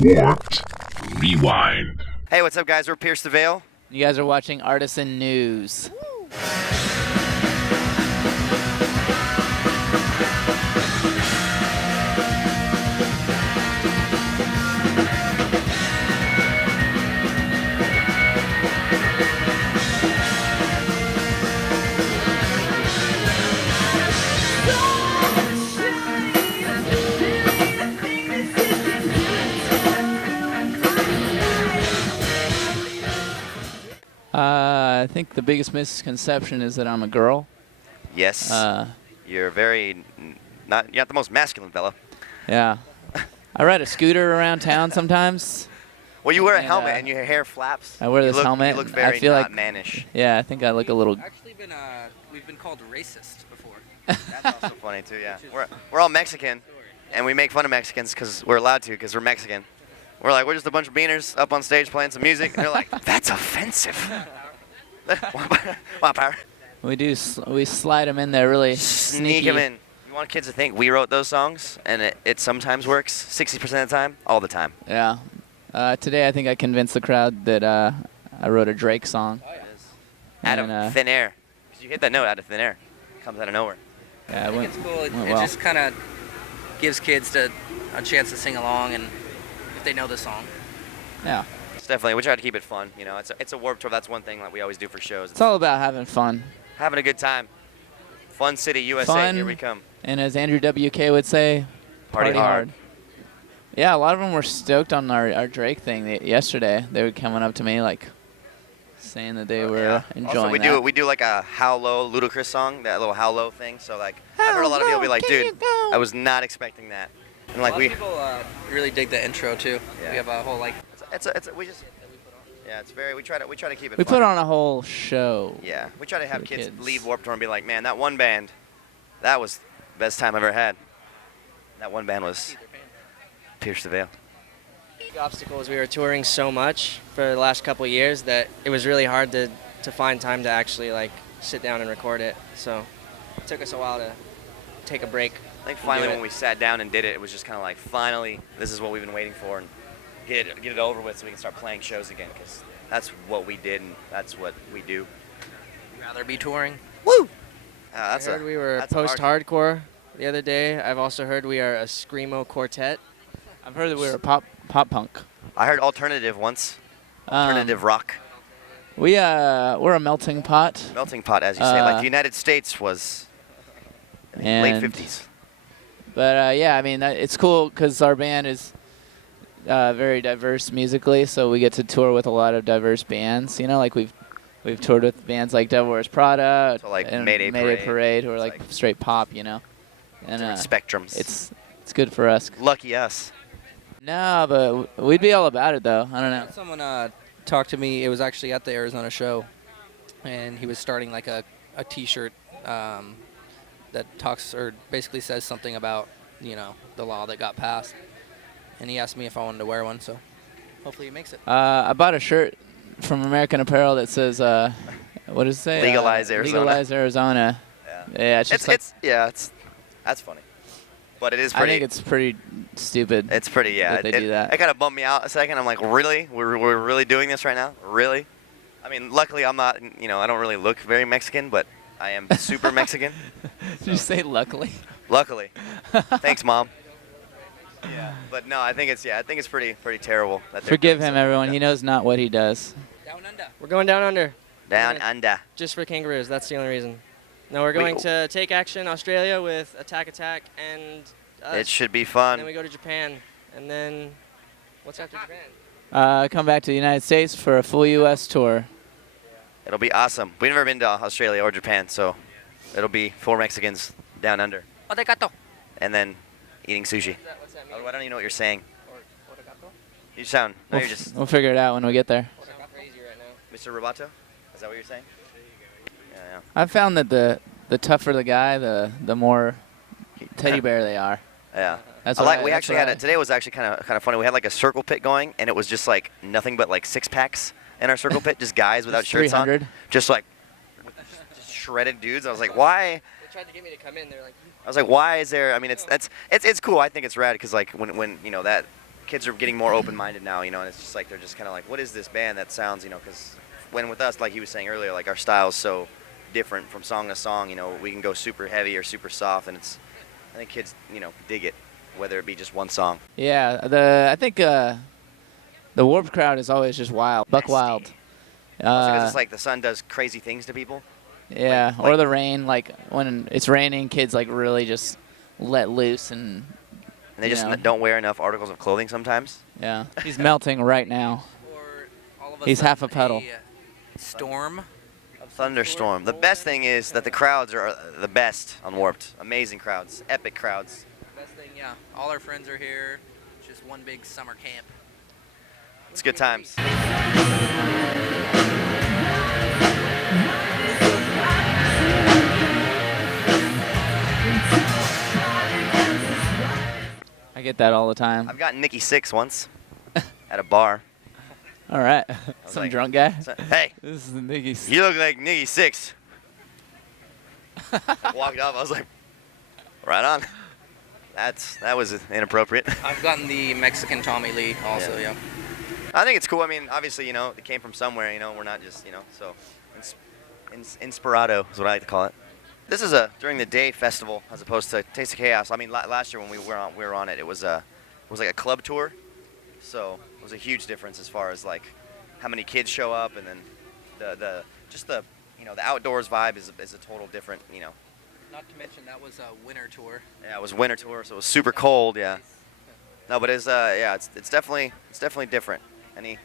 Warped Rewind. Hey, what's up, guys? We're Pierce the Veil. You guys are watching Artisan News. I think the biggest misconception is that I'm a girl. Yes. You're not the most masculine fella. Yeah. I ride a scooter around town sometimes. Well, you wear a helmet and your hair flaps. I wear this helmet. You look very I feel not like mannish. Yeah, I think I look a little. Actually, we've been called racist before. That's also funny too. Yeah. We're all Mexican, and we make fun of Mexicans because we're allowed to because we're Mexican. We're like, we're just a bunch of beaners up on stage playing some music, and they're like, that's offensive. We slide them in there really Sneak sneaky. them in. You want kids to think we wrote those songs, and it sometimes works 60% of the time, all the time. Yeah. Today I think I convinced the crowd that I wrote a Drake song. Oh, yeah. Out of thin air. Because you hit that note out of thin air. It comes out of nowhere. Yeah, I think it's cool. It just kind of gives kids a chance to sing along, and if they know the song. Yeah. It's definitely, we try to keep it fun. You know, it's a Warped Tour. That's one thing that we always do for shows. It's all about having fun. Having a good time. Fun City, USA, Fun, here we come. And as Andrew WK would say, Party hard. Yeah, a lot of them were stoked on our Drake thing yesterday. They were coming up to me like saying that they were enjoying also, we do like a How Low Ludacris song, that little How Low thing. So like, I've heard a lot of people be like, dude, I was not expecting that. And like a lot of people really dig the intro too. Yeah. We have a whole it's very, we try to keep it We fun. put on a whole show. Yeah, we try to have the kids kids. leave Warped Tour and be like, man, that one band, that was the best time I've ever had. That one band was Pierce the Veil. The obstacle was we were touring so much for the last couple of years that it was really hard to find time to actually like sit down and record it. So it took us a while to take a break. I think finally when we sat down and did it, it was just kind of like, finally, this is what we've been waiting for, and get it over with so we can start playing shows again, because that's what we did and that's what we do. You'd rather be touring? Woo! I heard we were post-hardcore the other day. I've also heard we are a screamo quartet. I've heard that we were pop punk. I heard alternative once. Alternative rock. We're a melting pot. Melting pot, as you say. Like the United States was in the late 50s. But yeah, I mean, it's cool because our band is very diverse musically, so we get to tour with a lot of diverse bands. You know, like we've toured with bands like Devil Wears Prada, so like and Mayday Parade, who are like straight pop. You know, and spectrums. It's good for us. Lucky us. No, but we'd be all about it though. I don't know. Someone talked to me. It was actually at the Arizona show, and he was starting like a T-shirt that talks or basically says something about the law that got passed, and he asked me if I wanted to wear one. So hopefully he makes it. I bought a shirt from American Apparel that says, what does it say? Legalize Arizona. Legalize Arizona. Yeah, it's just that's funny. But it is pretty. I think it's pretty stupid. It's pretty, yeah. That they do that. It kind of bummed me out a second. I'm like, really? We're really doing this right now? Really? I mean, luckily I'm not, I don't really look very Mexican, but I am super Mexican. Did you say luckily? Luckily. Thanks, Mom. Yeah. But no, I think it's pretty terrible. Forgive him, everyone. He knows not what he does. Down under. We're going down under. Down under. Just for kangaroos. That's the only reason. No, we're going to Take Action Australia with Attack and us. It should be fun. And then we go to Japan. And then what's after Japan? Come back to the United States for a full U.S. tour. It'll be awesome. We've never been to Australia or Japan, so it'll be 4 Mexicans down under. Odegato. And then eating sushi. What's that mean? I don't even know what you're saying. Odegato? You sound. No, you're just. We'll figure it out when we get there. Crazy right now. Mr. Roboto? Is that what you're saying? Yeah. I've found that the tougher the guy, the more teddy bear they are. Yeah. That's we actually had today was actually kind of funny. We had like a circle pit going, and it was just like nothing but like 6-packs in our circle pit, just guys without shirts 300. on, just like just shredded dudes. I was like, why? They tried to get me to come in. They're like. I was like, why is there? I mean, it's cool. I think it's rad because like when that kids are getting more open-minded now, you know, and it's just like they're just kind of like, what is this band that sounds, you know, because when with us, like he was saying earlier, like our style is so different from song to song, you know, we can go super heavy or super soft, and I think kids, you know, dig it, whether it be just one song. Yeah, I think the Warped crowd is always just wild, buck wild. Because it's like the sun does crazy things to people. Yeah, Like- or the rain, like when it's raining, kids like really just let loose and they just don't wear enough articles of clothing sometimes. yeah. He's melting right now. Or all of He's half a puddle. Storm. Thunderstorm. The best thing is that the crowds are the best on Warped. Amazing crowds, epic crowds. Best thing, yeah. All our friends are here. It's just one big summer camp. It's good times. I get that all the time. I've gotten Nikki Sixx once at a bar. All right, was some like- drunk guy. Hey, This is the Nicky. you look like Nikki Sixx. Walked up, I was like, right on. That was inappropriate. I've gotten the Mexican Tommy Lee also, Yeah. yeah. I think it's cool. I mean, obviously, you know, it came from somewhere, you know, we're not just, you know, so inspirado is what I like to call it. This is a during the day festival as opposed to Taste of Chaos. I mean, last year when we were on it, it was like a club tour, so it was a huge difference as far as like how many kids show up, and then the you know the outdoors vibe is a total different, you know. Not to mention that was a winter tour. Yeah, it was winter tour, so it was super cold. Yeah. No, but it's it's definitely different. Any?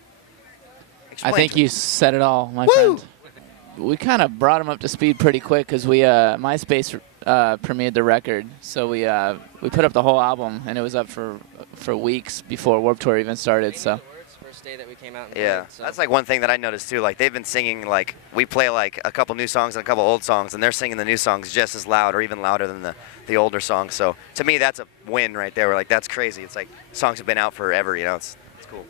I think to me. you said it all, my Woo! friend. We kind of brought him up to speed pretty quick because we MySpace premiered the record, so we put up the whole album, and it was up for weeks before Warped Tour even started. So First day that we came out and Yeah, played, so. that's like one thing that I noticed too. Like they've been singing, like we play like a couple new songs and a couple old songs, and they're singing the new songs just as loud or even louder than the older songs. So to me, that's a win right there. We're like, that's crazy. It's like songs have been out forever, you know. It's cool.